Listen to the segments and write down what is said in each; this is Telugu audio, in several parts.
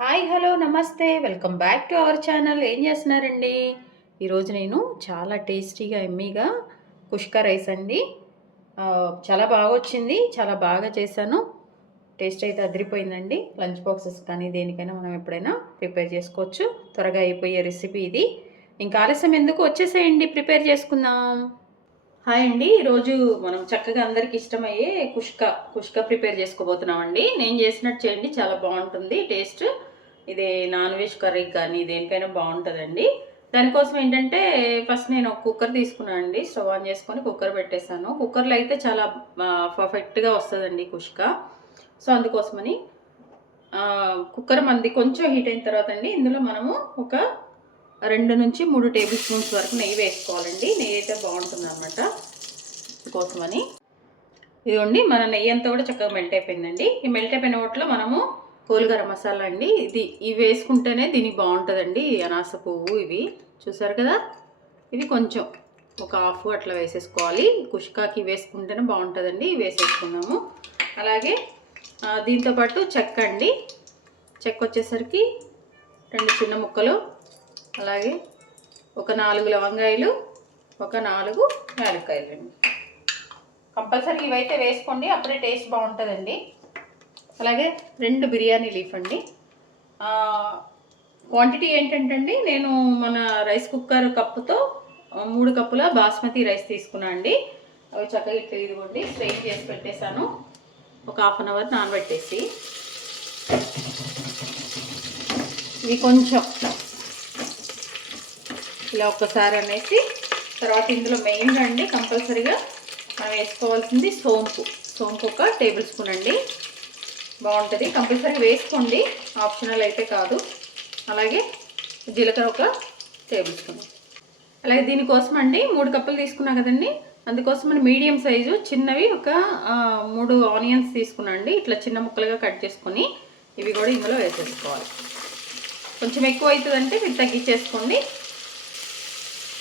హాయ్ హలో నమస్తే welcome back to our channel. ఏం చేస్తున్నారండి? ఈరోజు నేను చాలా టేస్టీగా ఎమ్మీగా కుష్కా రైస్ అండి. చాలా బాగా వచ్చింది, చాలా బాగా చేశాను. టేస్ట్ అయితే అదిరిపోయిందండి. లంచ్ బాక్సెస్ కానీ దేనికైనా మనం ఎప్పుడైనా ప్రిపేర్ చేసుకోవచ్చు. త్వరగా అయిపోయే రెసిపీ ఇది. ఇంకా ఆలస్యం ఎందుకు, వచ్చేసేయండి, ప్రిపేర్ చేసుకుందాం. హాయ్ అండి. ఈరోజు మనం చక్కగా అందరికి ఇష్టమయ్యే కుష్కా ప్రిపేర్ చేసుకోబోతున్నామండి. నేను చేసినట్టు చేయండి, చాలా బాగుంటుంది టేస్ట్. ఇది నాన్ వెజ్ కర్రీకి కానీ దేనికైనా బాగుంటుందండి. దానికోసం ఏంటంటే ఫస్ట్ నేను ఒక కుక్కర్ తీసుకున్నాను అండి. స్టవ్ ఆన్ చేసుకొని కుక్కర్ పెట్టేశాను. కుక్కర్లో అయితే చాలా పర్ఫెక్ట్గా వస్తుందండి కుష్కా. సో అందుకోసమని కుక్కర్ మంది కొంచెం హీట్ అయిన తర్వాత అండి ఇందులో మనము ఒక 2 నుంచి 3 టేబుల్ స్పూన్స్ వరకు నెయ్యి వేసుకోవాలండి. నెయ్యి అయితే బాగుంటుంది అనమాట. కోసమని ఇదిగోండి, మన నెయ్యి అంతా కూడా చక్కగా మెల్ట్ అయిపోయిందండి. ఈ మెల్ట్ అయిపోయిన వాటిలో మనము హోల్ గరం మసాలా అండి, ఇవి వేసుకుంటేనే దీనికి బాగుంటుందండి. అనాస పువ్వు ఇవి చూసారు కదా, ఇవి కొంచెం ఒక హాఫ్ అట్లా వేసేసుకోవాలి. కుష్కాకి వేసుకుంటేనే బాగుంటుందండి. వేసేసుకున్నాము. అలాగే దీంతోపాటు చెక్క అండి. చెక్క వచ్చేసరికి 2 చిన్న ముక్కలు, అలాగే ఒక 4 లవంగాయలు, ఒక 4 యాలక్కాయలు అండి. కంపల్సరీ ఇవైతే వేసుకోండి, అప్పుడే టేస్ట్ బాగుంటుందండి. అలాగే 2 బిర్యానీ లీఫ్ అండి. క్వాంటిటీ ఏంటంటే అండి, నేను మన రైస్ కుక్కర్ కప్పుతో 3 కప్పుల బాస్మతి రైస్ తీసుకున్నాను అండి. అవి చక్కగా ఇట్లా ఇదిగోండి స్ట్రెయిన్ చేసి పెట్టేశాను. ఒక హాఫ్ అన్ అవర్ నానబెట్టేసి ఇవి కొంచెం ఇలా ఒక్కసారి అనేసి, తర్వాత ఇందులో మెయిన్గా అండి కంపల్సరీగా మనం వేసుకోవాల్సింది సోంపు ఒక టేబుల్ స్పూన్ అండి. బాగుంటుంది, కంపల్సరీ వేసుకోండి, ఆప్షనల్ అయితే కాదు. అలాగే జీలకర్ర ఒక టేబుల్ స్పూన్. అలాగే దీనికోసం అండి 3 కప్పులు తీసుకున్నా కదండి, అందుకోసం మనం మీడియం సైజు చిన్నవి ఒక 3 ఆనియన్స్ తీసుకున్నాను అండి. ఇట్లా చిన్న ముక్కలుగా కట్ చేసుకొని ఇవి కూడా ఇందులో వేసేసుకోవాలి. కొంచెం ఎక్కువ అవుతుందంటే మీరు తగ్గించేసుకోండి.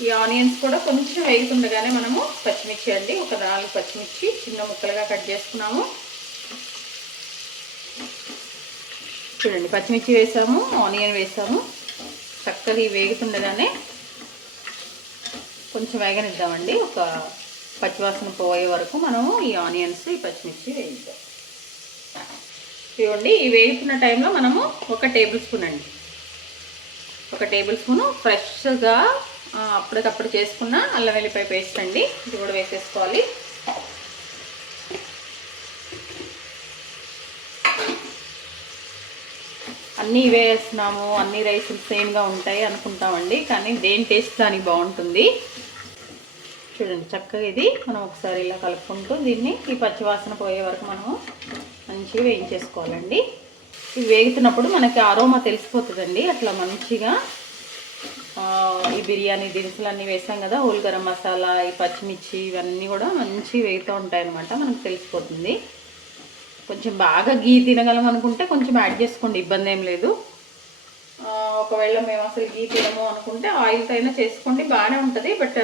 ఈ ఆనియన్స్ కూడా కొంచెం వేగుతుండగానే మనము పచ్చిమిర్చి అండి, ఒక 4 పచ్చిమిర్చి చిన్న ముక్కలుగా కట్ చేసుకున్నాము. చూడండి, పచ్చిమిర్చి వేసాము, ఆనియన్ వేసాము. చక్కగా వేగుతుండగానే కొంచెం వేగనిద్దామండి. ఒక పచ్చివాసన పోయే వరకు మనము ఈ ఆనియన్స్, ఈ పచ్చిమిర్చి వేయిద్దాం. ఇవ్వండి, ఈ వేగుతున్న టైంలో మనము ఒక టేబుల్ స్పూన్ అండి, ఒక టేబుల్ స్పూను ఫ్రెష్గా అప్పటికప్పుడు చేసుకున్న అల్లం వెల్లిపాయ పేస్ట్ అండి. ఇది కూడా వేసేసుకోవాలి. అన్నీ ఇవే వేస్తున్నాము, అన్ని రైసులు సేమ్గా ఉంటాయి అనుకుంటామండి, కానీ దేని టేస్ట్ దానికి బాగుంటుంది. చూడండి, చక్కగా ఇది మనం ఒకసారి ఇలా కలుపుకుంటూ దీన్ని ఈ పచ్చివాసన పోయే వరకు మనము మంచిగా వేయించేసుకోవాలండి. ఇవి వేగుతున్నప్పుడు మనకి అరోమా తెలిసిపోతుందండి. అట్లా మంచిగా ఈ బిర్యానీ దినుసులు అన్నీ వేసాం కదా, హోల్ గరం మసాలా, ఈ పచ్చిమిర్చి ఇవన్నీ కూడా మంచిగా వేగుతూ ఉంటాయన్నమాట, మనకు తెలిసిపోతుంది. కొంచెం బాగా గీ తినగలం అనుకుంటే కొంచెం యాడ్ చేసుకోండి, ఇబ్బంది ఏం లేదు. ఒకవేళ మేము అసలు గీ తినము అనుకుంటే ఆయిల్తో అయినా చేసుకోండి, బాగానే ఉంటుంది. బట్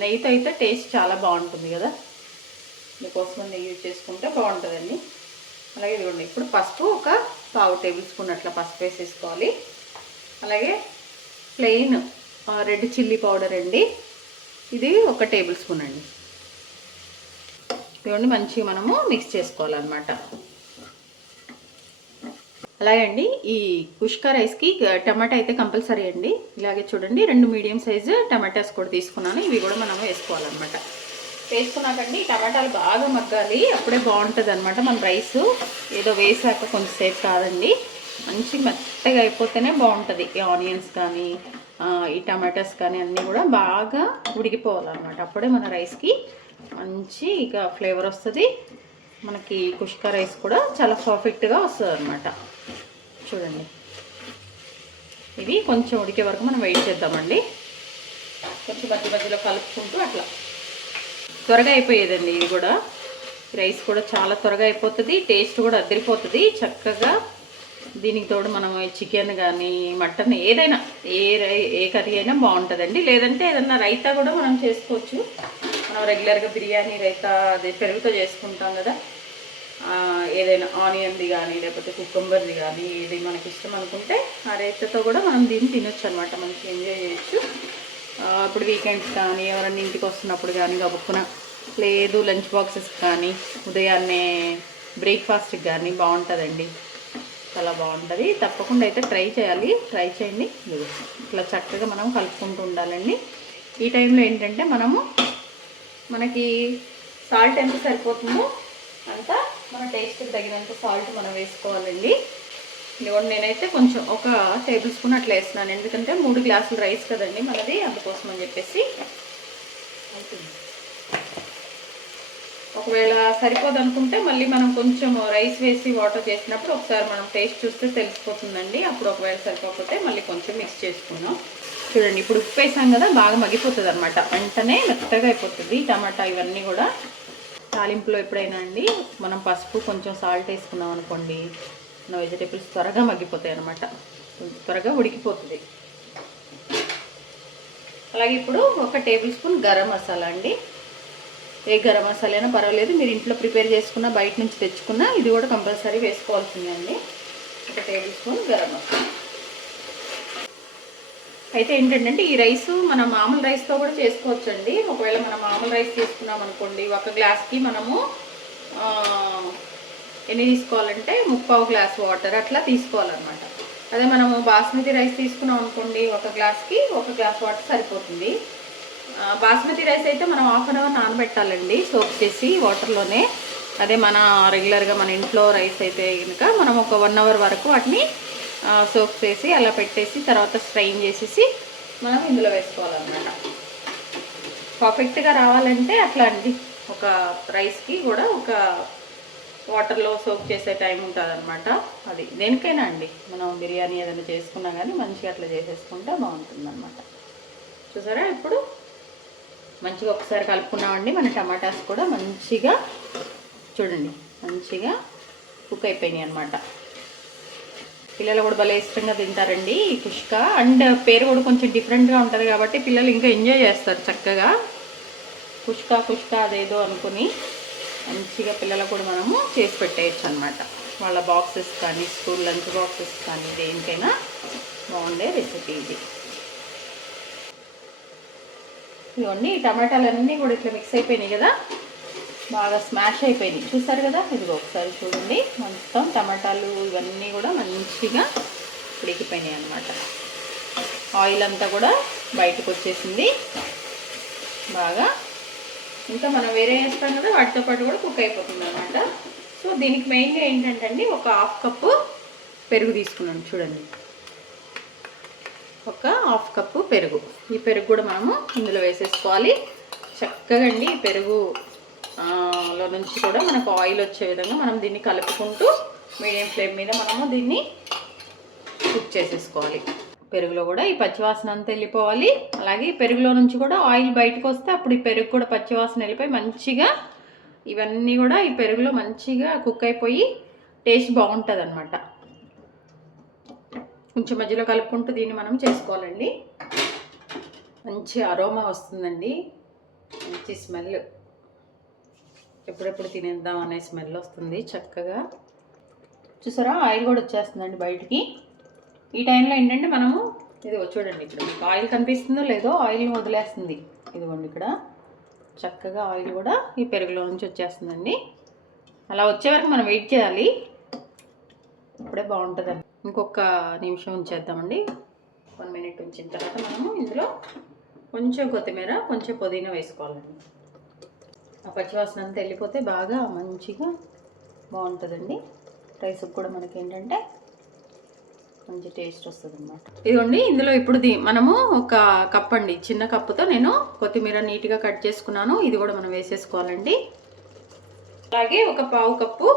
నెయ్యితో అయితే టేస్ట్ చాలా బాగుంటుంది కదా, మీకోసం నెయ్యి యూజ్ చేసుకుంటే బాగుంటుందండి. అలాగే ఇదిగోండి, ఇప్పుడు పసుపు ఒక 1/2 టేబుల్ స్పూన్ అట్లా పసుపు వేసేసుకోవాలి. అలాగే ప్లెయిన్ రెడ్ చిల్లీ పౌడర్ అండి, ఇది ఒక టేబుల్ స్పూన్ అండి. ఇవన్నీ మంచిగా మనము మిక్స్ చేసుకోవాలన్నమాట. అలాగే అండి, ఈ కుష్కా రైస్కి టమాటా అయితే కంపల్సరీ అండి. ఇలాగే చూడండి, 2 మీడియం సైజు టమాటాస్ కూడా తీసుకున్నాను. ఇవి కూడా మనం వేసుకోవాలన్నమాట. వేసుకున్నాకండి టమాటాలు బాగా మగ్గాలి, అప్పుడే బాగుంటుంది అనమాట. మన రైస్ ఏదో వేసాక కొంచెంసేపు కాదండి, మంచి మెత్తగా అయిపోతేనే బాగుంటుంది. ఈ ఆనియన్స్ కానీ ఈ టమాటాస్ కానీ అన్నీ కూడా బాగా ఉడికిపోవాలన్నమాట. అప్పుడే మన రైస్కి మంచి ఇక ఫ్లేవర్ వస్తుంది. మనకి కుష్కా రైస్ కూడా చాలా పర్ఫెక్ట్గా వస్తుంది అనమాట. చూడండి, ఇవి కొంచెం ఉడికే వరకు మనం వెయిట్ చేద్దామండి. కొంచెం మధ్యలో కలుపుకుంటూ అట్లా త్వరగా అయిపోయేదండి. ఇది కూడా రైస్ కూడా చాలా త్వరగా అయిపోతుంది, టేస్ట్ కూడా అదిరిపోతుంది చక్కగా. దీనికి తోడు మనం చికెన్ కానీ మటన్ ఏదైనా ఏ కర్రీ అయినా బాగుంటుందండి. లేదంటే ఏదన్నా రైతా కూడా మనం చేసుకోవచ్చు. మనం రెగ్యులర్గా బిర్యానీ రైతా అదే పెరుగుతో చేసుకుంటాం కదా, ఏదైనా ఆనియన్ది కానీ లేకపోతే కుకుంబర్ది కానీ ఏది మనకి ఇష్టం అనుకుంటే ఆ రైస్తో కూడా మనం దీన్ని తినొచ్చు అనమాట. మంచిగా ఎంజాయ్ చేయొచ్చు. ఇప్పుడు వీకెండ్స్ కానీ ఎవరన్నా ఇంటికి వస్తున్నప్పుడు కానీ గబుక్కున లేదు లంచ్ బాక్సెస్ కానీ ఉదయాన్నే బ్రేక్ఫాస్ట్కి కానీ బాగుంటుందండి. చాలా బాగుంటుంది. తప్పకుండా అయితే ట్రై చేయండి. ఇట్లా చక్కగా మనం కలుపుకుంటూ ఉండాలండి. ఈ టైంలో ఏంటంటే మనకి సాల్ట్ ఎంత సరిపోతుందో అంత మన టేస్ట్కి తగినంత సాల్ట్ మనం వేసుకోవాలండి. ఇదిగోండి నేనైతే కొంచెం ఒక టేబుల్ స్పూన్ అట్లా వేస్తున్నాను, ఎందుకంటే 3 గ్లాసులు రైస్ కదండి మనది, అందుకోసం అని చెప్పేసి. ఒకవేళ సరిపోదు అనుకుంటే మళ్ళీ మనం కొంచెం రైస్ వేసి వాటర్ చేసినప్పుడు ఒకసారి మనం టేస్ట్ చూస్తే తెలిసిపోతుందండి. అప్పుడు ఒకవేళ సరిపోకపోతే మళ్ళీ కొంచెం మిక్స్ చేసుకున్నాం. చూడండి ఇప్పుడు ఉప్పు వేసాం కదా, బాగా మగ్గిపోతుంది అనమాట, వెంటనే మెత్తగా అయిపోతుంది. టమాటా ఇవన్నీ కూడా తాలింపులో ఎప్పుడైనా అండి మనం పసుపు కొంచెం సాల్ట్ వేసుకున్నాం అనుకోండి, మన వెజిటేబుల్స్ త్వరగా మగ్గిపోతాయి అనమాట, త్వరగా ఉడికిపోతుంది. అలాగే ఇప్పుడు ఒక టేబుల్ స్పూన్ గరం మసాలా అండి. ఏ గరం మసాలా అయినా పర్వాలేదు, మీరు ఇంట్లో ప్రిపేర్ చేసుకున్న బయట నుంచి తెచ్చుకున్న ఇది కూడా కంపల్సరీ వేసుకోవాల్సిందండి. ఒక టేబుల్ స్పూన్ గరం మసాలా. అయితే ఏంటంటే ఈ రైస్ మనం మామూలు రైస్తో కూడా చేసుకోవచ్చండి. ఒకవేళ మనం మామూలు రైస్ తీసుకున్నాం అనుకోండి, ఒక గ్లాస్కి మనము ఎన్ని తీసుకోవాలంటే 3/4 గ్లాస్ వాటర్ అట్లా తీసుకోవాలన్నమాట. అదే మనము బాస్మతి రైస్ తీసుకున్నాం అనుకోండి, ఒక గ్లాస్కి 1 గ్లాస్ వాటర్ సరిపోతుంది. బాస్మతి రైస్ అయితే మనం 1/2 అవర్ నానబెట్టాలండి సోక్ చేసి వాటర్లోనే. అదే మన రెగ్యులర్గా మన ఇంట్లో రైస్ అయితే కనుక మనం ఒక 1 అవర్ వరకు వాటిని సోక్ చేసి అలా పెట్టేసి తర్వాత స్ట్రైన్ చేసేసి మనం ఇందులో వేసుకోవాలన్నమాట. పర్ఫెక్ట్గా రావాలంటే అట్లా అండి, ఒక రైస్కి కూడా ఒక వాటర్లో సోక్ చేసే టైం ఉంటుంది అనమాట. అది దేనికైనా అండి, మనం బిర్యానీ ఏదైనా చేసుకున్నా కానీ మంచిగా అట్లా చేసేసుకుంటే బాగుంటుంది అనమాట. చూసారా ఇప్పుడు మంచిగా ఒకసారి కలుపుకున్నామండి. మన టమాటాస్ కూడా మంచిగా చూడండి మంచిగా కుక్ అయిపోయినాయి అనమాట. పిల్లలు కూడా భలే ఇష్టంగా తింటారండి ఈ కుష్కా. అండ్ పేరు కూడా కొంచెం డిఫరెంట్గా ఉంటుంది కాబట్టి పిల్లలు ఇంకా ఎంజాయ్ చేస్తారు చక్కగా. కుష్కా అదేదో అనుకుని మంచిగా పిల్లలకు కూడా మనము చేసి పెట్టేయచ్చు అనమాట. వాళ్ళ బాక్సెస్ కానీ స్కూల్ లంచ్ బాక్సెస్ కానీ దేనికైనా బాగుండే రెసిపీ ఇది. ఇవన్నీ టమాటాలన్నీ కూడా ఇట్లా మిక్స్ అయిపోయినాయి కదా, బాగా స్మాష్ అయిపోయినాయి. చూసారు కదా, ఇదిగో ఒకసారి చూడండి మొత్తం టమాటాలు ఇవన్నీ కూడా మంచిగా ఉడికిపోయినాయి అనమాట. ఆయిల్ అంతా కూడా బయటకు వచ్చేసింది బాగా. ఇంకా మనం వేరే వేస్తాం కదా, వాటితో పాటు కూడా కుక్ అయిపోతుంది అనమాట. సో దీనికి మెయిన్గా ఏంటంటే అండి, ఒక 1/2 కప్పు పెరుగు తీసుకున్నాను. చూడండి, ఒక 1/2 కప్పు పెరుగు. ఈ పెరుగు కూడా మనము ఇందులో వేసేసుకోవాలి చక్కగా అండి. ఈ పెరుగు లో నుంచి కూడా మనకు ఆయిల్ వచ్చే విధంగా మనం దీన్ని కలుపుకుంటూ మీడియం ఫ్లేమ్ మీద మనము దీన్ని కుక్ చేసేసుకోవాలి. పెరుగులో కూడా ఈ పచ్చివాసన అంతా వెళ్ళిపోవాలి. అలాగే ఈ పెరుగులో నుంచి కూడా ఆయిల్ బయటకు వస్తే అప్పుడు ఈ పెరుగు కూడా పచ్చివాసన వెళ్ళిపోయి మంచిగా ఇవన్నీ కూడా ఈ పెరుగులో మంచిగా కుక్ అయిపోయి టేస్ట్ బాగుంటుంది అనమాట. కొంచెం మధ్యలో కలుపుకుంటూ దీన్ని మనం చేసుకోవాలండి. మంచి అరోమా వస్తుందండి, మంచి స్మెల్, ఎప్పుడెప్పుడు తినేద్దాం అనే స్మెల్ వస్తుంది చక్కగా. చూసారా ఆయిల్ కూడా వచ్చేస్తుందండి బయటికి. ఈ టైంలో ఏంటంటే మనము ఇదిగో చూడండి, ఇక్కడ మీకు ఆయిల్ కనిపిస్తుందో లేదో, ఆయిల్ని వదిలేస్తుంది. ఇదిగోండి ఇక్కడ చక్కగా ఆయిల్ కూడా ఈ పెరుగులో నుంచి వచ్చేస్తుందండి. అలా వచ్చే వరకు మనం వెయిట్ చేయాలి, ఇప్పుడే బాగుంటుందండి. ఇంకొక నిమిషం ఉంచేద్దామండి. 1 మినిట్ ఉంచిన తర్వాత మనము ఇందులో కొంచెం కొత్తిమీర కొంచెం పుదీనా వేసుకోవాలండి. ఆ పచ్చివాసన అంతా వెళ్ళిపోతే బాగా మంచిగా బాగుంటుందండి. రైస్కి కూడా మనకి ఏంటంటే మంచి టేస్ట్ వస్తుంది అన్నమాట. ఇదిగోండి ఇందులో ఇప్పుడు మనము ఒక కప్ అండి, చిన్న కప్పుతో నేను కొత్తిమీర నీట్గా కట్ చేసుకున్నాను. ఇది కూడా మనం వేసేసుకోవాలండి. అలాగే ఒక 1/2 కప్పు,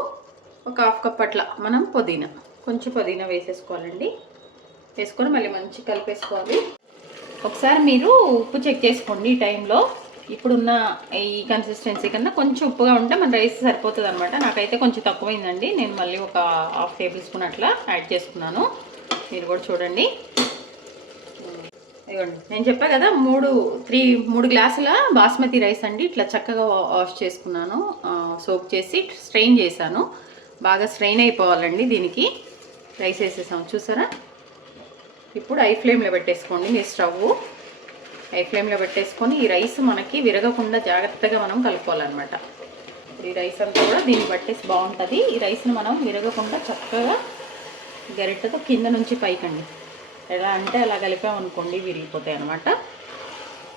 ఒక 1/2 కప్ అట్లా మనం కొంచెం పుదీనా వేసేసుకోవాలండి. వేసుకొని మళ్ళీ మంచి కలిపేసుకోవాలి. ఒకసారి మీరు ఉప్పు చెక్ చేసుకోండి ఈ టైంలో. ఇప్పుడున్న ఈ కన్సిస్టెన్సీ కన్నా కొంచెం ఉప్పుగా ఉంటే మన రైస్ సరిపోతుంది అనమాట. నాకైతే కొంచెం తక్కువైందండి, నేను మళ్ళీ ఒక 1/2 టేబుల్ స్పూన్ అట్లా యాడ్ చేసుకున్నాను. మీరు కూడా చూడండి. ఇవ్వండి నేను చెప్పా కదా, 3 గ్లాసుల బాస్మతి రైస్ అండి. ఇట్లా చక్కగా వాష్ చేసుకున్నాను, సోక్ చేసి స్ట్రెయిన్ చేశాను. బాగా స్ట్రెయిన్ అయిపోవాలండి. దీనికి రైస్ వేసేసాము చూసారా. ఇప్పుడు ఐ ఫ్లేమ్లో పెట్టేసుకోండి మీరు స్టవ్. ఐ ఫ్లేమ్లో పెట్టేసుకొని ఈ రైస్ మనకి విరగకుండా జాగ్రత్తగా మనం కలుపుకోవాలన్నమాట. ఈ రైస్ అంతా కూడా దీన్ని పట్టేసి బాగుంటుంది. ఈ రైస్ని మనం విరగకుండా చక్కగా గరిటెతో కింద నుంచి పైకండి, ఎలా అంటే అలా కలిపామనుకోండి విరిగిపోతాయి అన్నమాట.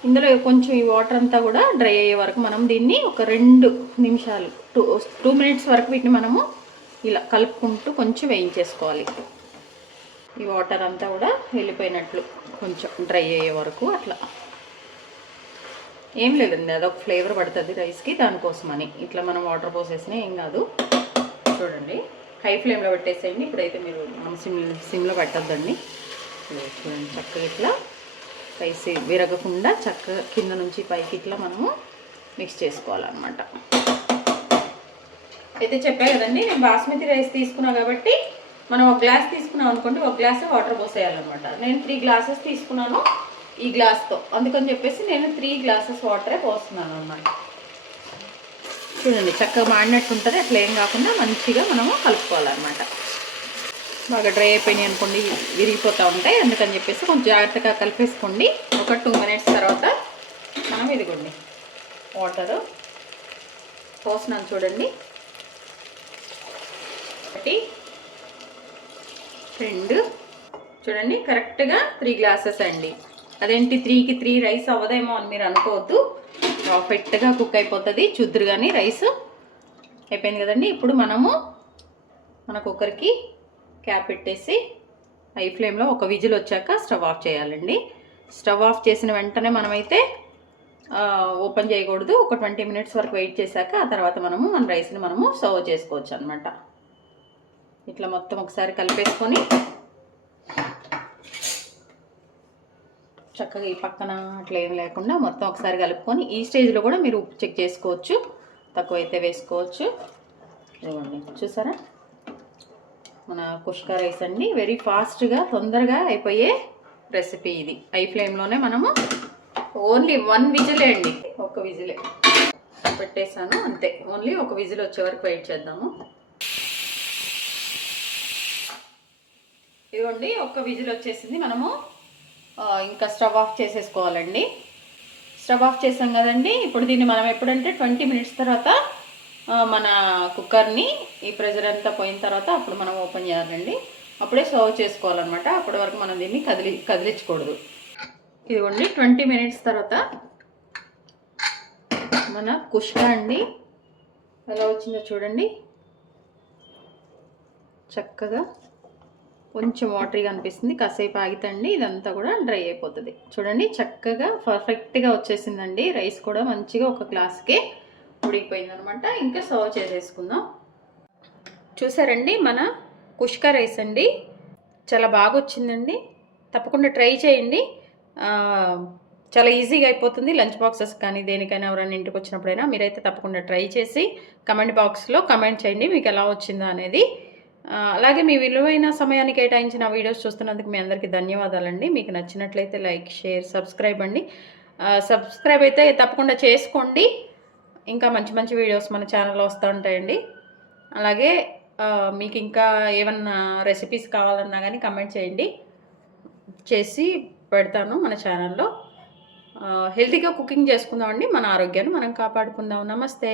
ఇందులో కొంచెం ఈ వాటర్ అంతా కూడా డ్రై అయ్యే వరకు మనం దీన్ని ఒక 2 నిమిషాలు 2 మినిట్స్ వరకు వీటిని మనము ఇలా కలుపుకుంటూ కొంచెం వేయించేసుకోవాలి. ఈ వాటర్ అంతా కూడా వెళ్ళిపోయినట్లు కొంచెం డ్రై అయ్యే వరకు అట్లా. ఏం లేదండి, అదొక ఫ్లేవర్ పడుతుంది రైస్కి, దానికోసమని ఇట్లా మనం వాటర్ పోసేసినా ఏం కాదు. చూడండి హై ఫ్లేమ్లో పెట్టేసేయండి. ఇప్పుడైతే మీరు మనం సిమ్లో పెట్టద్దండి. చూడండి చక్కగా ఇట్లా రైస్ విరగకుండా చక్కగా కింద నుంచి పైకి ఇట్లా మనము మిక్స్ చేసుకోవాలన్నమాట. అయితే చెప్పా కదండి, నేను బాస్మతి రైస్ తీసుకున్నా కాబట్టి మనం ఒక గ్లాస్ తీసుకున్నాం అనుకోండి, ఒక గ్లాస్ వాటర్ పోసేయాలన్నమాట. నేను 3 గ్లాసెస్ తీసుకున్నాను ఈ గ్లాస్తో, అందుకని చెప్పేసి నేను 3 గ్లాసెస్ వాటరే పోస్తున్నాను అన్నమాట. చూడండి చక్కగా మాడినట్టు ఉంటుంది. అట్లా ఏం కాకుండా మంచిగా మనము కలుపుకోవాలన్నమాట. బాగా డ్రై అయిపోయినాయి అనుకోండి విరిగిపోతూ ఉంటాయి, అందుకని చెప్పేసి కొంచెం జాగ్రత్తగా కలిపేసుకోండి. ఒక 2 మినిట్స్ తర్వాత మనం ఇదిగోండి వాటర్ పోసినాను చూడండి. 1 2 చూడండి కరెక్ట్గా 3 గ్లాసెస్ అండి. అదేంటి 3కి 3 రైస్ అవ్వదేమో అని మీరు అనుకోవద్దు, పర్ఫెక్ట్గా కుక్ అయిపోతుంది. చూద్దరు కానీ రైస్ అయిపోయింది కదండి. ఇప్పుడు మనము మన కుక్కర్కి క్యాప్ పెట్టేసి హై ఫ్లేమ్లో ఒక విజిల్ వచ్చాక స్టవ్ ఆఫ్ చేయాలండి. స్టవ్ ఆఫ్ చేసిన వెంటనే మనమైతే ఓపెన్ చేయకూడదు. ఒక 20 మినిట్స్ వరకు వెయిట్ చేశాక ఆ తర్వాత మనము మన రైస్ని మనము సర్వ్ చేసుకోవచ్చు అనమాట. ఇట్లా మొత్తం ఒకసారి కలిపేసుకొని చక్కగా ఈ పక్కన అట్లా ఏం లేకుండా మొత్తం ఒకసారి కలుపుకొని ఈ స్టేజ్లో కూడా మీరు ఉప్పు చెక్ చేసుకోవచ్చు, తక్కువైతే వేసుకోవచ్చు. ఇవ్వండి చూసారా మన కుష్కా రైస్ అండి. వెరీ ఫాస్ట్గా తొందరగా అయిపోయే రెసిపీ ఇది. హై ఫ్లేమ్లోనే మనము ఓన్లీ 1 విజిలే అండి, ఒక విజిలే పెట్టేసాను అంతే. ఓన్లీ ఒక విజిల్ వచ్చే వరకు వెయిట్ చేద్దాము. ఇదిగోండి ఒక విజిల్ వచ్చేసింది. మనము ఇంకా స్టవ్ ఆఫ్ చేసేసుకోవాలండి. స్టవ్ ఆఫ్ చేసాం కదండి. ఇప్పుడు దీన్ని మనం ఎప్పుడంటే 20 మినిట్స్ తర్వాత మన కుక్కర్ని ఈ ప్రెషర్ అంతా పోయిన తర్వాత అప్పుడు మనం ఓపెన్ చేయాలండి. అప్పుడే సర్వ్ చేసుకోవాలన్నమాట. అప్పటి వరకు మనం దీన్ని కదిలించకూడదు. ఇదిగోండి 20 మినిట్స్ తర్వాత మన కుష్కా అండి ఎలా వచ్చిందో చూడండి. చక్కగా కొంచెం వాటరీగా అనిపిస్తుంది, కాసేపు ఆగితండి ఇదంతా కూడా డ్రై అయిపోతుంది. చూడండి చక్కగా పర్ఫెక్ట్గా వచ్చేసిందండి. రైస్ కూడా మంచిగా ఒక గ్లాస్కే ఉడికిపోయిందనమాట. ఇంకా సర్వ్ చేసేసుకుందాం. చూసారండి మన కుష్కా రైస్ అండి, చాలా బాగా వచ్చిందండి. తప్పకుండా ట్రై చేయండి. చాలా ఈజీగా అయిపోతుంది. లంచ్ బాక్సెస్ కానీ దేనికైనా ఎవరైనా ఇంటికి వచ్చినప్పుడైనా మీరైతే తప్పకుండా ట్రై చేసి కమెంట్ బాక్స్లో కమెంట్ చేయండి మీకు ఎలా వచ్చిందో అనేది. అలాగే మీ విలువైన సమయాన్ని కేటాయించిన వీడియోస్ చూస్తున్నందుకు మీ అందరికీ ధన్యవాదాలండి. మీకు నచ్చినట్లయితే లైక్, షేర్, సబ్స్క్రైబ్ అండి. సబ్స్క్రైబ్ అయితే తప్పకుండా చేసుకోండి. ఇంకా మంచి మంచి వీడియోస్ మన ఛానల్లో వస్తూ ఉంటాయండి. అలాగే మీకు ఇంకా ఏమన్నా రెసిపీస్ కావాలన్నా కానీ కమెంట్ చేయండి, చేసి పెడతాను మన ఛానల్లో. హెల్తీగా కుకింగ్ చేసుకుందామండి. మన ఆరోగ్యాన్ని మనం కాపాడుకుందాం. నమస్తే.